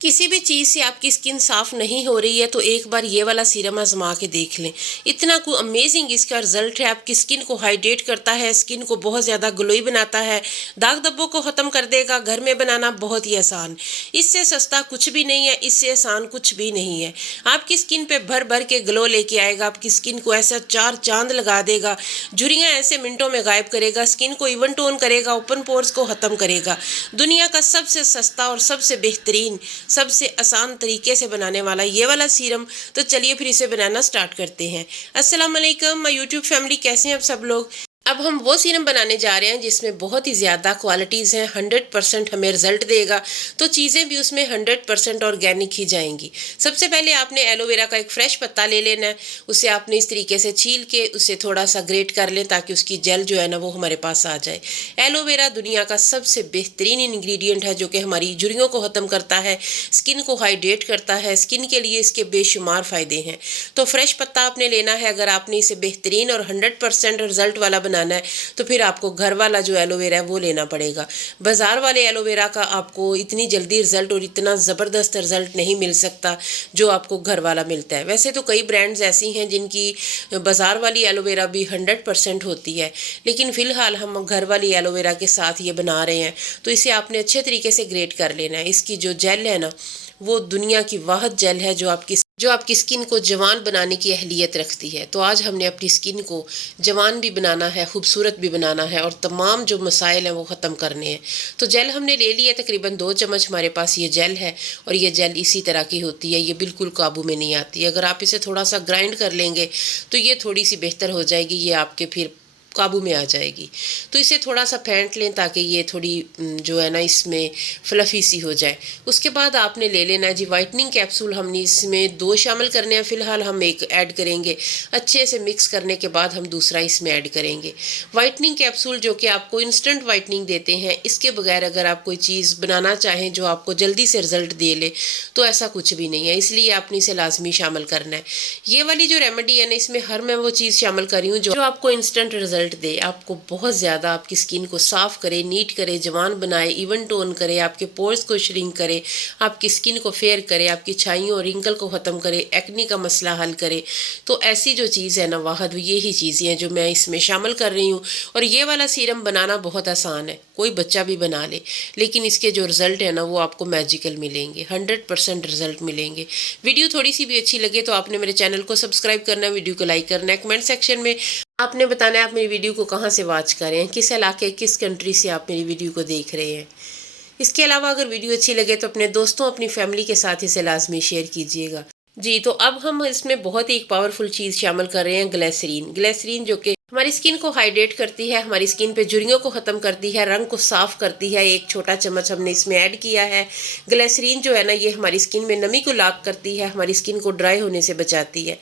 किसी भी चीज़ से आपकी स्किन साफ़ नहीं हो रही है तो एक बार ये वाला सीरम आजमा के देख लें। इतना को अमेजिंग इसका रिजल्ट है। आपकी स्किन को हाइड्रेट करता है, स्किन को बहुत ज़्यादा ग्लोई बनाता है, दाग धब्बों को ख़त्म कर देगा। घर में बनाना बहुत ही आसान, इससे सस्ता कुछ भी नहीं है, इससे आसान कुछ भी नहीं है। आपकी स्किन पे भर भर के ग्लो लेके आएगा, आपकी स्किन को ऐसा चार चांद लगा देगा, झुर्रियाँ ऐसे मिनटों में गायब करेगा, स्किन को इवन टोन करेगा, ओपन पोर्स को ख़त्म करेगा। दुनिया का सबसे सस्ता और सबसे बेहतरीन, सबसे आसान तरीके से बनाने वाला ये वाला सीरम। तो चलिए फिर इसे बनाना स्टार्ट करते हैं। अस्सलाम वालेकुम माय यूट्यूब फैमिली, कैसे हैं आप सब लोग। अब हम वो सीरम बनाने जा रहे हैं जिसमें बहुत ही ज़्यादा क्वालिटीज़ हैं, 100% हमें रिजल्ट देगा। तो चीज़ें भी उसमें 100% ऑर्गेनिक ही जाएंगी। सबसे पहले आपने एलोवेरा का एक फ्रेश पत्ता ले लेना है। उसे आपने इस तरीके से छील के उसे थोड़ा सा ग्रेट कर लें ताकि उसकी जेल जो है ना वो हमारे पास आ जाए। एलोवेरा दुनिया का सबसे बेहतरीन इंग्रेडिएंट है जो कि हमारी झुर्रियों को ख़त्म करता है, स्किन को हाइड्रेट करता है। स्किन के लिए इसके बेशुमार फ़ायदे हैं। तो फ्रेश पत्ता आपने लेना है। अगर आपने इसे बेहतरीन और 100% रिजल्ट वाला बनाना है तो फिर आपको घर वाला जो एलोवेरा है वो लेना पड़ेगा। बाजार वाले एलोवेरा का आपको इतनी जल्दी रिजल्ट और इतना ज़बरदस्त रिजल्ट नहीं मिल सकता जो आपको घर वाला मिलता है। वैसे तो कई ब्रांड्स ऐसी हैं जिनकी बाजार वाली एलोवेरा भी 100% होती है, लेकिन फ़िलहाल हम घर वाली एलोवेरा के साथ ये बना रहे हैं। तो इसे आपने अच्छे तरीके से ग्रेट कर लेना है। इसकी जो जेल है ना वो दुनिया की वाहिद जेल है जो आपकी स्किन को जवान बनाने की अहलियत रखती है। तो आज हमने अपनी स्किन को जवान भी बनाना है, खूबसूरत भी बनाना है और तमाम जो मसाइल हैं वो ख़त्म करने हैं। तो जेल हमने ले ली है, तकरीबन 2 चम्मच हमारे पास ये जेल है। और ये जेल इसी तरह की होती है, ये बिल्कुल काबू में नहीं आती। अगर आप इसे थोड़ा सा ग्राइंड कर लेंगे तो ये थोड़ी सी बेहतर हो जाएगी, ये आपके फिर काबू में आ जाएगी। तो इसे थोड़ा सा फेंट लें ताकि ये थोड़ी जो है ना इसमें फ्लफ़ी सी हो जाए। उसके बाद आपने ले लेना है जी वाइटनिंग कैप्सूल। हमने इसमें 2 शामिल करने हैं, फ़िलहाल हम एक ऐड करेंगे। अच्छे से मिक्स करने के बाद हम दूसरा इसमें ऐड करेंगे। वाइटनिंग कैप्सूल जो कि आपको इंस्टेंट वाइटनिंग देते हैं। इसके बगैर अगर आप कोई चीज़ बनाना चाहें जो आपको जल्दी से रिज़ल्ट दे ले तो ऐसा कुछ भी नहीं है, इसलिए आपने इसे लाजमी शामिल करना है। ये वाली जो रेमेडी है ना इसमें हर मैं वो चीज़ शामिल कर रही हूँ जो आपको इंस्टेंट रिजल्ट दे, आपको बहुत ज़्यादा आपकी स्किन को साफ़ करे, नीट करे, जवान बनाए, इवन टोन करे, आपके पोर्स को श्रिंक करे, आपकी स्किन को फेयर करे, आपकी छाइयों और रिंकल को ख़त्म करे, एक्नी का मसला हल करे। तो ऐसी जो चीज़ है ना वाहद ये ही चीज़ें हैं जो मैं इसमें शामिल कर रही हूँ। और ये वाला सीरम बनाना बहुत आसान है, कोई बच्चा भी बना ले, लेकिन इसके जो रिज़ल्ट है ना वो आपको मैजिकल मिलेंगे, 100% रिज़ल्ट मिलेंगे। वीडियो थोड़ी सी भी अच्छी लगे तो आपने मेरे चैनल को सब्सक्राइब करना है, वीडियो को लाइक करना है, कमेंट सेक्शन में आपने बताना है आप मेरी वीडियो को कहाँ से वॉच कर रहे हैं, किस इलाके किस कंट्री से आप मेरी वीडियो को देख रहे हैं। इसके अलावा अगर वीडियो अच्छी लगे तो अपने दोस्तों अपनी फैमिली के साथ इसे लाजमी शेयर कीजिएगा जी। तो अब हम इसमें बहुत ही एक पावरफुल चीज़ शामिल कर रहे हैं, ग्लिसरीन। ग्लिसरीन जो कि हमारी स्किन को हाइड्रेट करती है, हमारी स्किन पे झुर्रियों को ख़त्म करती है, रंग को साफ़ करती है। एक छोटा चम्मच हमने इसमें ऐड किया है। ग्लिसरीन जो है ना ये हमारी स्किन में नमी को लॉक करती है, हमारी स्किन को ड्राई होने से बचाती है।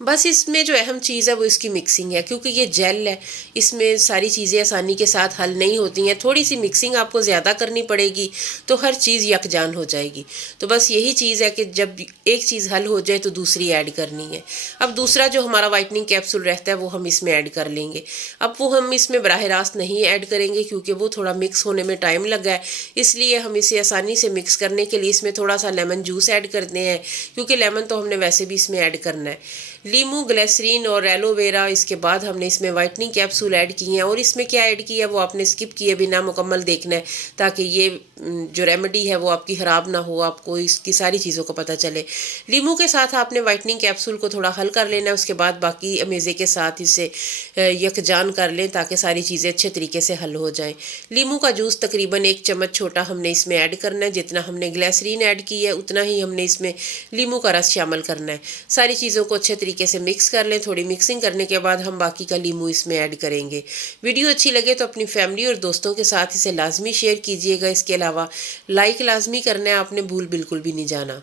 बस इसमें जो अहम चीज़ है वो इसकी मिक्सिंग है, क्योंकि ये जेल है, इसमें सारी चीज़ें आसानी के साथ हल नहीं होती हैं। थोड़ी सी मिक्सिंग आपको ज़्यादा करनी पड़ेगी तो हर चीज़ यकजान हो जाएगी। तो बस यही चीज़ है कि जब एक चीज़ हल हो जाए तो दूसरी ऐड करनी है। अब दूसरा जो हमारा वाइटनिंग कैप्सूल रहता है वो हम इसमें ऐड कर लेंगे। अब वो हम इसमें बराह रास्त नहीं ऐड करेंगे क्योंकि वो थोड़ा मिक्स होने में टाइम लगा है, इसलिए हम इसे आसानी से मिक्स करने के लिए इसमें थोड़ा सा लेमन जूस ऐड करते हैं, क्योंकि लेमन तो हमने वैसे भी इसमें ऐड करना है। लीमू, ग्लिसरीन और एलोवेरा, इसके बाद हमने इसमें वाइटनिंग कैप्सूल ऐड किए हैं। और इसमें क्या ऐड किया वो आपने स्किप किए बिना मुकम्मल देखना है ताकि ये जो रेमेडी है वो आपकी ख़राब ना हो, आपको इसकी सारी चीज़ों का पता चले। लीमू के साथ आपने वाइटनिंग कैप्सूल को थोड़ा हल कर लेना है, उसके बाद बाकी अमेज़े के साथ इसे यकजान कर लें ताकि सारी चीज़ें अच्छे तरीके से हल हो जाएँ। लीमू का जूस तकरीबन 1 चम्मच छोटा हमने इसमें ऐड करना है। जितना हमने ग्लिसरीन ऐड की है उतना ही हमने इसमें लीमू का रस शामिल करना है। सारी चीज़ों को अच्छे तरीके से मिक्स कर लें। थोड़ी मिक्सिंग करने के बाद हम बाकी का लीमू इसमें ऐड करेंगे। वीडियो अच्छी लगे तो अपनी फैमिली और दोस्तों के साथ इसे लाजमी शेयर कीजिएगा। इसके अलावा लाइक लाजमी करना है, आपने भूल बिल्कुल भी नहीं जाना।